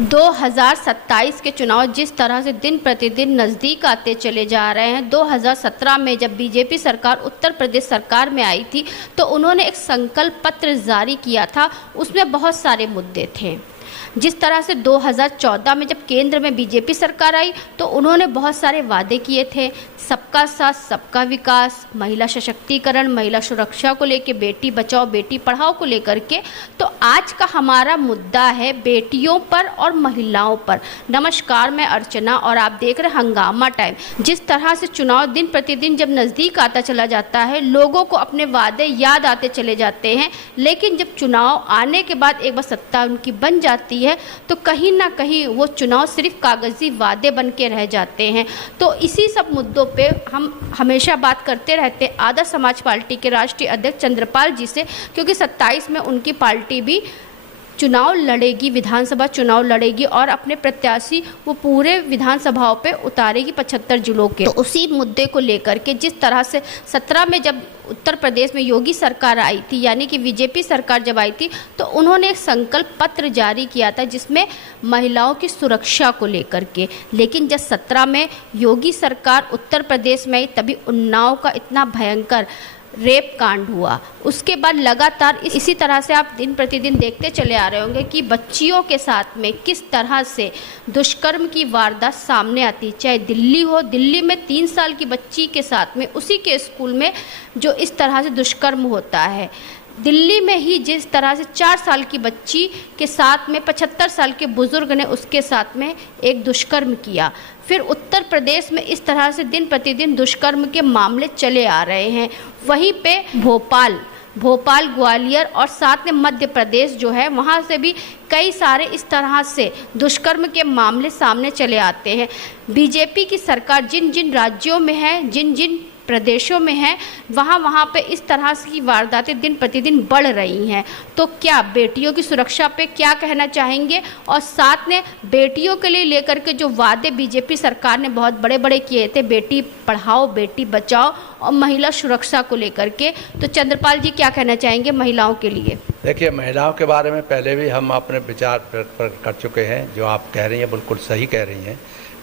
2027 के चुनाव जिस तरह से दिन प्रतिदिन नज़दीक आते चले जा रहे हैं, 2017 में जब बीजेपी सरकार उत्तर प्रदेश सरकार में आई थी तो उन्होंने एक संकल्प पत्र जारी किया था। उसमें बहुत सारे मुद्दे थे। जिस तरह से 2014 में जब केंद्र में बीजेपी सरकार आई तो उन्होंने बहुत सारे वादे किए थे, सबका साथ सबका विकास, महिला सशक्तिकरण, महिला सुरक्षा को लेकर, बेटी बचाओ बेटी पढ़ाओ को लेकर के। तो आज का हमारा मुद्दा है बेटियों पर और महिलाओं पर। नमस्कार, मैं अर्चना और आप देख रहे हंगामा टाइम। जिस तरह से चुनाव दिन प्रतिदिन जब नज़दीक आता चला जाता है, लोगों को अपने वादे याद आते चले जाते हैं, लेकिन जब चुनाव आने के बाद एक बार सत्ता उनकी बन जाती है तो कहीं ना कहीं वो चुनाव सिर्फ कागजी वादे बन के रह जाते हैं। तो इसी सब मुद्दों पे हम हमेशा बात करते रहते हैं आदर्श समाज पार्टी के राष्ट्रीय अध्यक्ष चंद्रपाल जी से, क्योंकि 27 में उनकी पार्टी भी चुनाव लड़ेगी, विधानसभा चुनाव लड़ेगी और अपने प्रत्याशी वो पूरे विधानसभाओं पे उतारेगी 75 जिलों के। तो उसी मुद्दे को लेकर के जिस तरह से 17 में जब उत्तर प्रदेश में योगी सरकार आई थी, यानी कि बीजेपी सरकार जब आई थी, तो उन्होंने एक संकल्प पत्र जारी किया था जिसमें महिलाओं की सुरक्षा को लेकर के। लेकिन जब 17 में योगी सरकार उत्तर प्रदेश में आई तभी उन्नाव का इतना भयंकर रेप कांड हुआ। उसके बाद लगातार इसी तरह से आप दिन प्रतिदिन देखते चले आ रहे होंगे कि बच्चियों के साथ में किस तरह से दुष्कर्म की वारदात सामने आती, चाहे दिल्ली हो। दिल्ली में 3 साल की बच्ची के साथ में उसी के स्कूल में जो इस तरह से दुष्कर्म होता है। दिल्ली में ही जिस तरह से 4 साल की बच्ची के साथ में 75 साल के बुजुर्ग ने उसके साथ में एक दुष्कर्म किया। फिर उत्तर प्रदेश में इस तरह से दिन प्रतिदिन दुष्कर्म के मामले चले आ रहे हैं। वहीं पे भोपाल, ग्वालियर और साथ में मध्य प्रदेश जो है, वहाँ से भी कई सारे इस तरह से दुष्कर्म के मामले सामने चले आते हैं। बीजेपी की सरकार जिन जिन राज्यों में है, जिन जिन प्रदेशों में है, वहाँ पे इस तरह की वारदातें दिन प्रतिदिन बढ़ रही हैं। तो क्या बेटियों की सुरक्षा पे क्या कहना चाहेंगे, और साथ में बेटियों के लिए लेकर के जो वादे बीजेपी सरकार ने बहुत बड़े बड़े किए थे, बेटी पढ़ाओ बेटी बचाओ और महिला सुरक्षा को लेकर के, तो चंद्रपाल जी क्या कहना चाहेंगे महिलाओं के लिए? देखिए, महिलाओं के बारे में पहले भी हम अपने विचार कर चुके हैं। जो आप कह रही हैं बिल्कुल सही कह रही हैं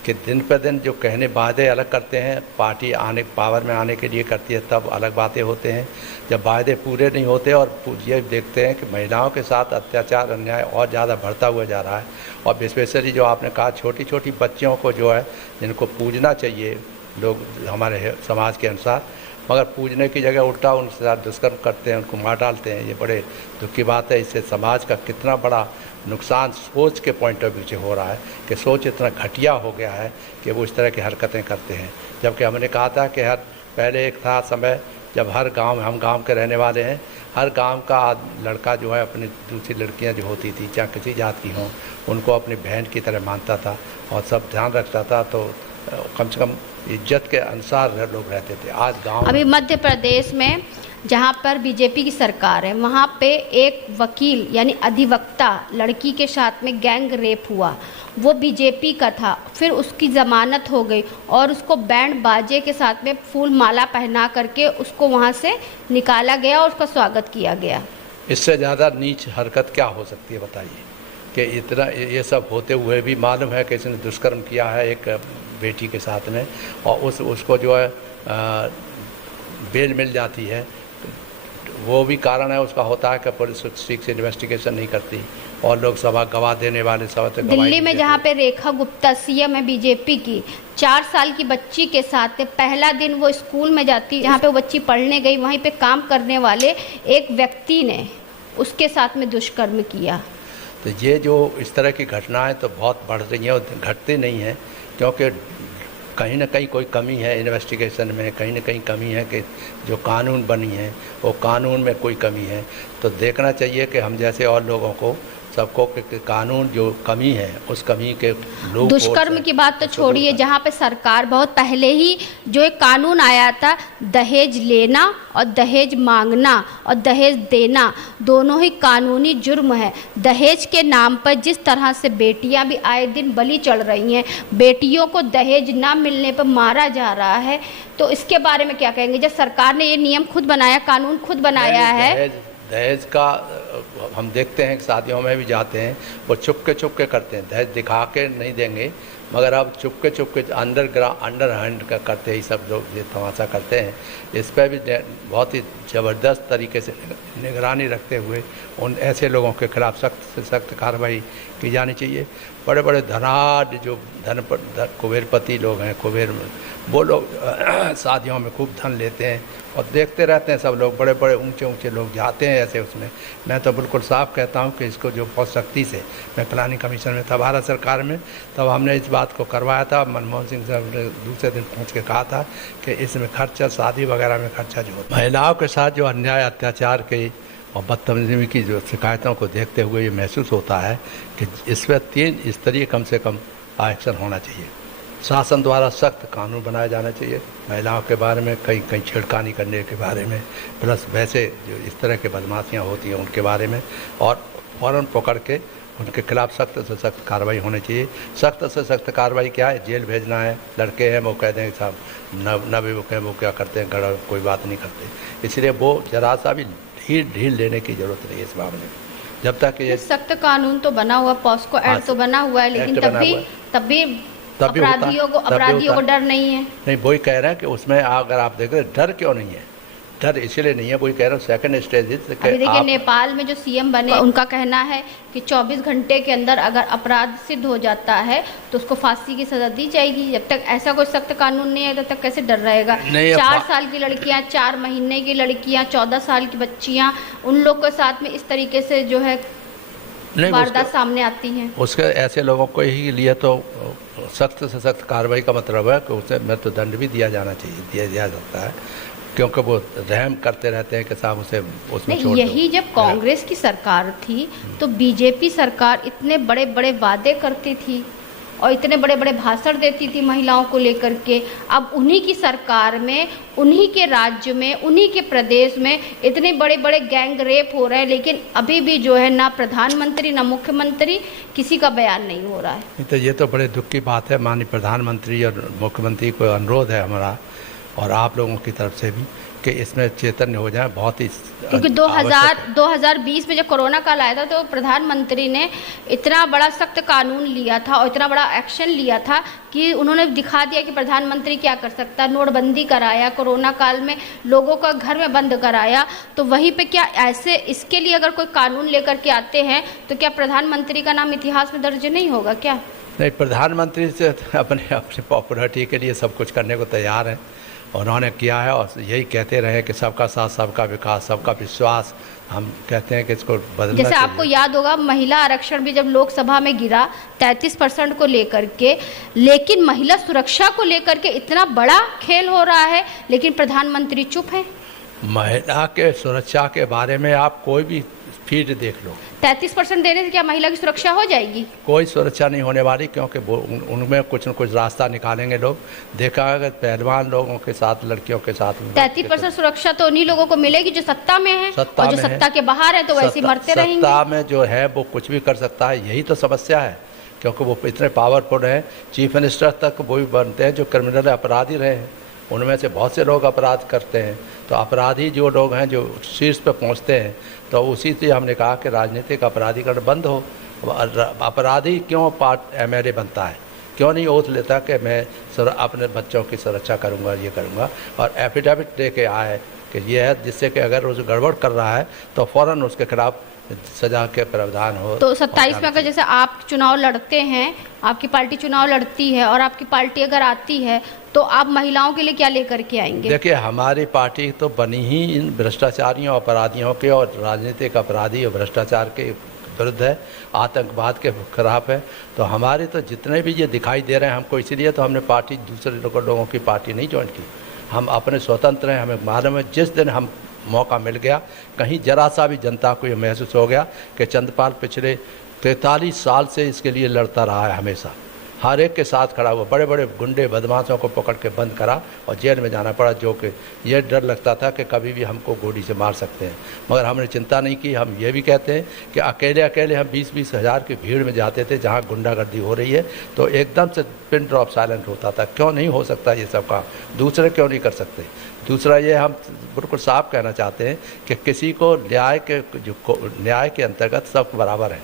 कि दिन पर दिन जो कहने वादे अलग करते हैं, पार्टी पावर में आने के लिए करती है तब अलग बातें होते हैं। जब वादे पूरे नहीं होते और ये देखते हैं कि महिलाओं के साथ अत्याचार अन्याय और ज़्यादा बढ़ता हुआ जा रहा है, और स्पेशली जो आपने कहा छोटी छोटी बच्चियों को जो है जिनको पूजना चाहिए लोग हमारे समाज के अनुसार, मगर पूजने की जगह उल्टा उनके साथ दुष्कर्म करते हैं, उनको मार डालते हैं। ये बड़े दुख की बात है। इससे समाज का कितना बड़ा नुकसान सोच के पॉइंट ऑफ व्यू से हो रहा है कि सोच इतना घटिया हो गया है कि वो इस तरह की हरकतें करते हैं। जबकि हमने कहा था कि पहले एक था समय जब हर गांव, हम गांव के रहने वाले हैं, हर गांव का लड़का जो है अपनी दूसरी लड़कियां जो होती थी चाहे किसी जात की हों, उनको अपनी बहन की तरह मानता था और सब ध्यान रखता था। तो कम से कम इज्जत के अनुसार लोग रहते थे। आज गाँव, अभी मध्य प्रदेश में जहाँ पर बीजेपी की सरकार है, वहाँ पे एक वकील यानी अधिवक्ता लड़की के साथ में गैंग रेप हुआ, वो बीजेपी का था। फिर उसकी ज़मानत हो गई और उसको बैंड बाजे के साथ में फूल माला पहना करके उसको वहाँ से निकाला गया और उसका स्वागत किया गया। इससे ज़्यादा नीच हरकत क्या हो सकती है बताइए? कि इतना ये सब होते हुए भी मालूम है कि इसने दुष्कर्म किया है एक बेटी के साथ में, और उसको जो है बेल मिल जाती है। वो भी कारण है उसका होता है कि पुलिस ठीक से इन्वेस्टिगेशन नहीं करती और लोग सभा गवाह देने वाले सब। दिल्ली में जहाँ पे रेखा गुप्ता सीएम है बीजेपी की, 4 साल की बच्ची के साथ पहला दिन वो स्कूल में जाती, जहाँ पे वो बच्ची पढ़ने गई, वहीं पे काम करने वाले एक व्यक्ति ने उसके साथ में दुष्कर्म किया। तो ये जो इस तरह की घटनाएं तो बहुत बढ़ रही हैं और घटती नहीं हैं, क्योंकि कहीं ना कहीं कोई कमी है इन्वेस्टिगेशन में, कहीं ना कहीं कमी है कि जो कानून बनी है वो कानून में कोई कमी है। तो देखना चाहिए कि हम जैसे और लोगों को सबको कानून जो कमी है उस कमी के लोग। दुष्कर्म की बात तो छोड़िए, जहाँ पे सरकार बहुत पहले ही जो एक कानून आया था, दहेज लेना और दहेज मांगना और दहेज देना दोनों ही कानूनी जुर्म है। दहेज के नाम पर जिस तरह से बेटियां भी आए दिन बलि चढ़ रही हैं, बेटियों को दहेज ना मिलने पर मारा जा रहा है, तो इसके बारे में क्या कहेंगे? जब सरकार ने ये नियम खुद बनाया, कानून खुद बनाया है। दहेज का हम देखते हैं कि शादियों में भी जाते हैं, वो चुपके करते हैं, दहेज दिखा के नहीं देंगे, मगर अब चुपके अंडर हैंड का करते ही सब लोग ये तमाशा करते हैं। इस पर भी बहुत ही ज़बरदस्त तरीके से निगरानी रखते हुए उन ऐसे लोगों के खिलाफ सख्त से सख्त कार्रवाई की जानी चाहिए। बड़े बड़े धनाढ़ जो कुबेरपति लोग हैं, वो लोग शादियों में खूब धन लेते हैं और देखते रहते हैं सब लोग, बड़े बड़े ऊंचे लोग जाते हैं ऐसे उसमें। मैं तो बिल्कुल साफ कहता हूं कि इसको जो बहुत सख्ती से, मैं प्लानिंग कमीशन में था भारत सरकार में, तब हमने इस बात को करवाया था। मनमोहन सिंह साहब ने दूसरे दिन पहुंच के कहा था कि इसमें खर्चा, शादी वगैरह में खर्चा जो महिलाओं के साथ जो अन्याय अत्याचार के और बदतमीजी की जो शिकायतों को देखते हुए ये महसूस होता है कि इस पर 3 स्तरीय कम से कम एक्शन होना चाहिए। शासन द्वारा सख्त कानून बनाया जाना चाहिए महिलाओं के बारे में, कहीं छेड़खानी करने के बारे में, प्लस वैसे जो इस तरह के बदमाशियाँ होती हैं उनके बारे में, और फ़ौरन पकड़ के उनके खिलाफ सख्त से सख्त कार्रवाई होनी चाहिए। सख्त से सख्त कार्रवाई क्या है, जेल भेजना है। लड़के हैं वो कहते हैं साहब नवयुवक हैं वो क्या करते हैं, गड़ा कोई बात नहीं करते, इसलिए वो जरा सा भी ढील लेने की जरूरत नहीं है इस मामले में। जब तक ये सख्त कानून तो बना हुआ, पॉस्को एक्ट तो बना हुआ है, लेकिन तब भी अपराधियों को डर नहीं है। नहीं, वही कह रहे हैं कि उसमें अगर आप देख रहे डर क्यों नहीं है, डर इसलिए नहीं है, वही कह रहा हूँ सेकंड स्टेज। अभी देखिए नेपाल में जो सीएम बने उनका कहना है कि 24 घंटे के अंदर अगर अपराध सिद्ध हो जाता है तो उसको फांसी की सजा दी जाएगी। जब तक ऐसा कोई सख्त कानून नहीं है तब तक कैसे डर रहेगा। 4 साल की लड़कियां, 4 महीने की लड़कियां, 14 साल की बच्चियां, उन लोग के साथ में इस तरीके से जो है वारदात सामने आती है। उसके ऐसे लोगों को ही लिए तो सख्त से सख्त कार्रवाई का मतलब है कि उसे मृत्युदंड भी दिया जाना चाहिए, दिया जाता है, क्योंकि वो रहम करते रहते हैं कि साहब उसे उसमें छोड़ दो। यही जब कांग्रेस की सरकार थी तो बीजेपी सरकार इतने बड़े बड़े वादे करती थी और इतने बड़े बड़े भाषण देती थी महिलाओं को लेकर के। अब उन्हीं की सरकार में, उन्हीं के राज्य में, उन्हीं के प्रदेश में इतने बड़े बड़े गैंग रेप हो रहे हैं, लेकिन अभी भी जो है ना प्रधानमंत्री ना मुख्यमंत्री किसी का बयान नहीं हो रहा है। तो ये तो बड़े दुख की बात है। माननीय प्रधानमंत्री और मुख्यमंत्री को अनुरोध है हमारा और आप लोगों की तरफ से भी कि इसमें चैतन्य हो जाए। बहुत ही क्योंकि 2020 में जब कोरोना काल आया था तो प्रधानमंत्री ने इतना बड़ा सख्त कानून लिया था और इतना बड़ा एक्शन लिया था कि उन्होंने दिखा दिया कि प्रधानमंत्री क्या कर सकता है। नोटबंदी कराया, कोरोना काल में लोगों का घर में बंद कराया। तो वहीं पे क्या ऐसे इसके लिए अगर कोई कानून लेकर के आते हैं तो क्या प्रधानमंत्री का नाम इतिहास में दर्ज नहीं होगा क्या? नहीं, प्रधानमंत्री से अपने पॉपुलरिटी के लिए सब कुछ करने को तैयार है। उन्होंने किया है और यही कहते रहे कि सबका साथ, सबका विकास, सबका विश्वास। हम कहते हैं कि इसको बदलना जैसे चाहिए। आपको याद होगा महिला आरक्षण भी जब लोकसभा में गिरा 33% को लेकर के, लेकिन महिला सुरक्षा को लेकर के इतना बड़ा खेल हो रहा है लेकिन प्रधानमंत्री चुप है। महिला के सुरक्षा के बारे में आप कोई भी फीड देख लो, 33% देने से क्या महिला की सुरक्षा हो जाएगी? कोई सुरक्षा नहीं होने वाली, क्योंकि उनमें कुछ न कुछ रास्ता निकालेंगे लोग। देखा है पहलवान लोगों के साथ, लड़कियों के साथ 33% सुरक्षा तो उन्हीं लोगों को मिलेगी जो सत्ता में है, और जो सत्ता के बाहर है तो वैसे मरते रहेंगे। सत्ता में जो है वो कुछ भी कर सकता है, यही तो समस्या है, क्योंकि वो इतने पावरफुल हैं। चीफ मिनिस्टर तक वो भी बनते हैं जो क्रिमिनल अपराधी रहे हैं, उनमें से बहुत से लोग अपराध करते हैं। तो अपराधी जो लोग हैं जो शीर्ष पर पहुंचते हैं, तो उसी से हमने कहा कि राजनीतिक अपराधीकरण बंद हो। अपराधी क्यों MLA बनता है, क्यों नहीं ओथ लेता कि मैं अपने बच्चों की सुरक्षा करूंगा, ये करूंगा, और एफिडेविट दे के आए कि ये है, जिससे कि अगर उस गड़बड़ कर रहा है तो फ़ौरन उसके खिलाफ सजा के प्रावधान हो। तो 27 में अगर जैसे आप चुनाव लड़ते हैं, आपकी पार्टी चुनाव लड़ती है और आपकी पार्टी अगर आती है तो आप महिलाओं के लिए क्या लेकर के आएंगे? देखिए, हमारी पार्टी तो बनी ही इन भ्रष्टाचारियों, अपराधियों के और राजनीतिक अपराधी और भ्रष्टाचार के विरुद्ध है, आतंकवाद के खिलाफ है। तो हमारे तो जितने भी ये दिखाई दे रहे हैं हमको, इसीलिए तो हमने पार्टी दूसरे लोगों की पार्टी नहीं ज्वाइन की। हम अपने स्वतंत्र हैं। हमें मालूम है जिस दिन हम मौका मिल गया, कहीं जरा सा भी जनता को ये महसूस हो गया कि चंद्रपाल पिछले 43 साल से इसके लिए लड़ता रहा है हमेशा, हर एक के साथ खड़ा हुआ, बड़े बड़े गुंडे बदमाशों को पकड़ के बंद करा और जेल में जाना पड़ा, जो कि ये डर लगता था कि कभी भी हमको गोली से मार सकते हैं। मगर हमने चिंता नहीं की। हम ये भी कहते हैं कि अकेले अकेले हम 20-20 हज़ार की भीड़ में जाते थे जहाँ गुंडागर्दी हो रही है, तो एकदम से पिन ड्रॉप साइलेंट होता था। क्यों नहीं हो सकता ये सब काम? दूसरे क्यों नहीं कर सकते? दूसरा ये हम बिल्कुल साफ कहना चाहते हैं कि किसी को न्याय के अंतर्गत सब बराबर है।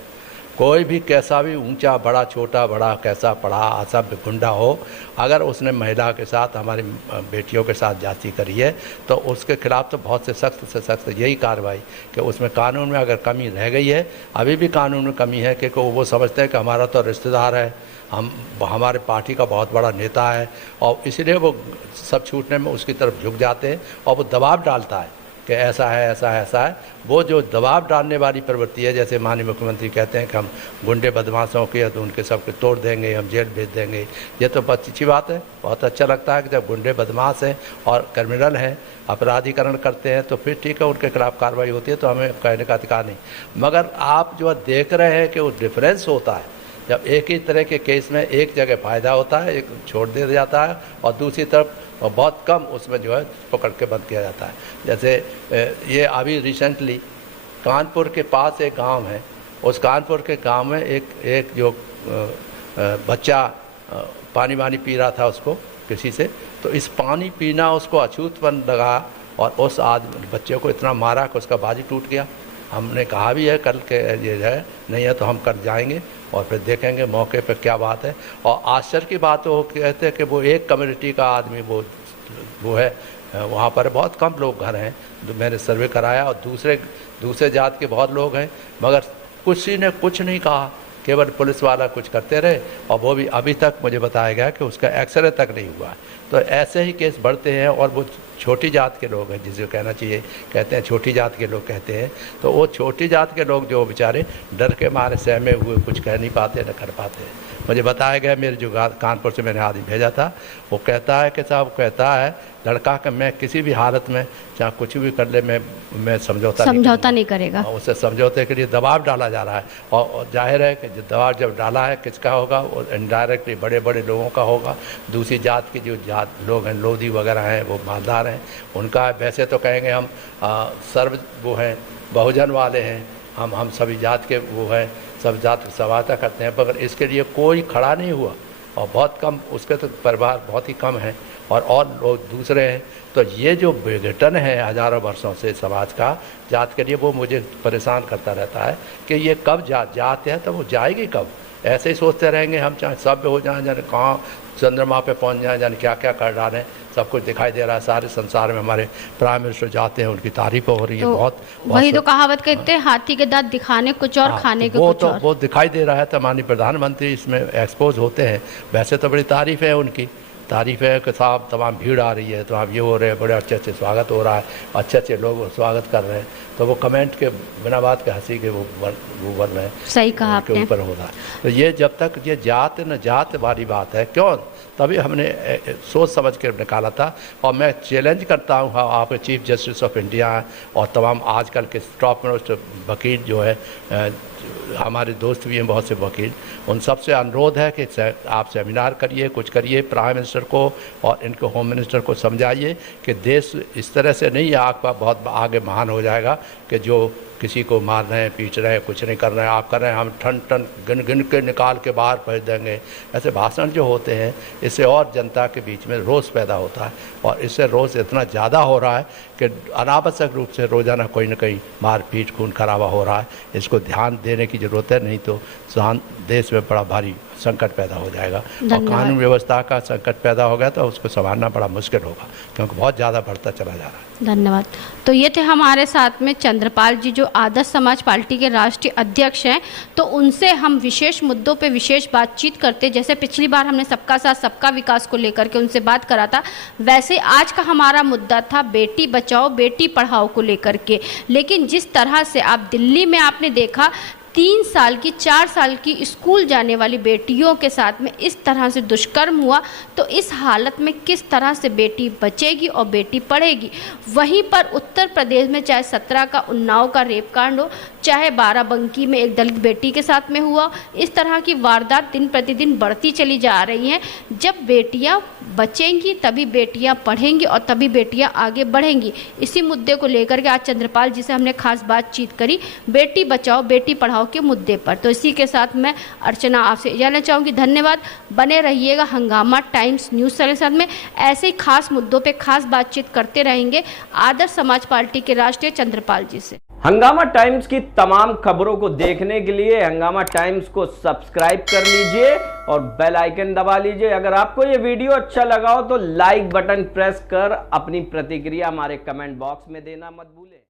कोई भी कैसा भी ऊंचा बड़ा छोटा बड़ा कैसा पढ़ा असभ्य गुंडा हो, अगर उसने महिला के साथ हमारी बेटियों के साथ जाति करी है तो उसके खिलाफ तो बहुत से सख्त यही कार्रवाई कि उसमें कानून में अगर कमी रह गई है, अभी भी कानून में कमी है कि वो समझते हैं कि हमारा तो रिश्तेदार है, हमारे पार्टी का बहुत बड़ा नेता है, और इसलिए वो सब छूटने में उसकी तरफ झुक जाते हैं और वो दबाव डालता है कि ऐसा है ऐसा है ऐसा है। वो जो दबाव डालने वाली प्रवृत्ति है, जैसे माननीय मुख्यमंत्री कहते हैं कि हम गुंडे बदमाशों के तो उनके सबके तोड़ देंगे, हम जेल भेज देंगे, ये तो बहुत अच्छी बात है। बहुत अच्छा लगता है कि जब गुंडे बदमाश हैं और क्रिमिनल हैं, अपराधीकरण करते हैं, तो फिर ठीक है, उनके खिलाफ कार्रवाई होती है, तो हमें कहने का अधिकार नहीं। मगर आप जो देख रहे हैं कि वो डिफरेंस होता है, जब एक ही तरह के केस में एक जगह फ़ायदा होता है, एक छोड़ दिया जाता है, और दूसरी तरफ और बहुत कम उसमें जो है पकड़ के बंद किया जाता है। जैसे ये अभी रिसेंटली कानपुर के पास एक गांव है, उस कानपुर के गांव में एक जो बच्चा पानी वानी पी रहा था उसको किसी से, तो इस पानी पीना उसको अछूतपन लगा और उस आदमी बच्चे को इतना मारा कि उसका बाजू टूट गया। हमने कहा भी है कल के ये है, नहीं है तो हम कर जाएंगे और फिर देखेंगे मौके पर क्या बात है। और आश्चर्य की बात वो कहते हैं कि वो एक कम्युनिटी का आदमी वो है, वहाँ पर बहुत कम लोग घर हैं, मैंने सर्वे कराया, और दूसरे जात के बहुत लोग हैं, मगर किसी ने कुछ नहीं कहा, केवल पुलिस वाला कुछ करते रहे, और वो भी अभी तक मुझे बताया गया कि उसका एक्सरे तक नहीं हुआ। तो ऐसे ही केस बढ़ते हैं, और वो छोटी जात के लोग हैं, जिसे कहना चाहिए, कहते हैं छोटी जात के लोग कहते हैं, तो वो छोटी जात के लोग जो बेचारे डर के मारे सहमे हुए कुछ कह नहीं पाते न कर पाते। मुझे बताया गया, मेरे जो कानपुर से मैंने आदमी भेजा था, वो कहता है कि साहब कहता है लड़का कि मैं किसी भी हालत में चाहे कुछ भी कर ले, मैं समझौता नहीं करेगा। उससे समझौते के लिए दबाव डाला जा रहा है, और जाहिर है कि दबाव जब डाला है किसका होगा, वो इनडायरेक्टली बड़े बड़े लोगों का होगा। दूसरी जात के जो जात लोग हैं, लोधी वगैरह हैं, वो मालदार हैं, उनका वैसे तो कहेंगे हम सर्व वो हैं, बहुजन वाले हैं, हम सभी जात के वो हैं, सब जात समानता करते हैं, मगर इसके लिए कोई खड़ा नहीं हुआ, और बहुत कम उसके तो परिवार बहुत ही कम हैं, और लोग दूसरे हैं। तो ये जो विघटन है हज़ारों वर्षों से समाज का जात के लिए, वो मुझे परेशान करता रहता है कि ये कब जात है तो वो जाएगी कब। ऐसे ही सोचते रहेंगे हम, चाहे सभ्य हो जाएं, जाने कहाँ चंद्रमा पे पहुंच जाएं, जाने क्या क्या कर डालें, सब कुछ दिखाई दे रहा है सारे संसार में। हमारे प्राइम मिनिस्टर जाते हैं, उनकी तारीफ हो रही है, तो बहुत वही तो कहावत कहते हैं, हाथी के दांत दिखाने कुछ और खाने के कुछ और। वो दिखाई दे रहा है, तो माननीय प्रधानमंत्री इसमें एक्सपोज होते हैं। वैसे तो बड़ी तारीफ है उनकी, तारीफ है कि साहब तमाम भीड़ आ रही है, तो आप ये हो रहे हैं, बड़े अच्छे स्वागत हो रहा है, अच्छे लोग स्वागत कर रहे हैं, तो वो कमेंट के बिना बात के हंसी के वो बन रहे हैं, सही कहा आपने, ऊपर हो रहा है। तो ये जब तक ये जात न जात वाली बात है, क्यों, तभी हमने सोच समझ कर निकाला था। और मैं चैलेंज करता हूँ आपके चीफ जस्टिस ऑफ इंडिया और तमाम आजकल के टॉप मोस्ट वकील जो है, हमारे दोस्त भी हैं बहुत से वकील, उन सबसे अनुरोध है कि आप सेमिनार करिए, कुछ करिए, प्राइम मिनिस्टर को और इनके होम मिनिस्टर को समझाइए कि देश इस तरह से नहीं आगे बहुत आगे महान हो जाएगा कि जो किसी को मार रहे हैं, पीट रहे हैं, कुछ नहीं कर रहे हैं, आप कर रहे हैं, हम ठन गिन के निकाल के बाहर भेज देंगे। ऐसे भाषण जो होते हैं, इससे और जनता के बीच में रोष पैदा होता है, और इससे रोष इतना ज़्यादा हो रहा है कि अनावश्यक रूप से रोज़ाना कोई न कोई मारपीट खून खराबा हो रहा है। इसको ध्यान देने की ज़रूरत है, नहीं तो देश में बड़ा भारी संकट पैदा हो जाएगा, और कानून व्यवस्था का संकट पैदा हो गया तो उसको संभालना बड़ा मुश्किल होगा, क्योंकि बहुत ज़्यादा बढ़ता चला जा रहा है। धन्यवाद। तो ये थे हमारे साथ में चंद्रपाल जी, जो आदर्श समाज पार्टी के राष्ट्रीय अध्यक्ष हैं। तो उनसे हम विशेष मुद्दों पे विशेष बातचीत करते, जैसे पिछली बार हमने सबका साथ सबका विकास को लेकर के उनसे बात करा था, वैसे आज का हमारा मुद्दा था बेटी बचाओ बेटी पढ़ाओ को लेकर के। लेकिन जिस तरह से आप दिल्ली में आपने देखा 3 साल की 4 साल की स्कूल जाने वाली बेटियों के साथ में इस तरह से दुष्कर्म हुआ, तो इस हालत में किस तरह से बेटी बचेगी और बेटी पढ़ेगी। वहीं पर उत्तर प्रदेश में चाहे 17 का उन्नाव का रेप कांड हो, चाहे बाराबंकी में एक दलित बेटी के साथ में हुआ। इस तरह की वारदात दिन प्रतिदिन बढ़ती चली जा रही हैं। जब बेटियां बचेंगी तभी बेटियां पढ़ेंगी और तभी बेटियां आगे बढ़ेंगी। इसी मुद्दे को लेकर के आज चंद्रपाल जी से हमने खास बातचीत करी बेटी बचाओ बेटी पढ़ाओ के मुद्दे पर। तो इसी के साथ मैं अर्चना आपसे जानना चाहूँगी। धन्यवाद, बने रहिएगा हंगामा टाइम्स न्यूज़ चैनल के साथ में। ऐसे ही खास मुद्दों पे खास बातचीत करते रहेंगे आदर्श समाज पार्टी के राष्ट्रीय चंद्रपाल जी से। हंगामा टाइम्स की तमाम खबरों को देखने के लिए हंगामा टाइम्स को सब्सक्राइब कर लीजिए और बेल आइकन दबा लीजिए। अगर आपको ये वीडियो अच्छा लगा हो तो लाइक बटन प्रेस कर अपनी प्रतिक्रिया हमारे कमेंट बॉक्स में देना मत भूलें।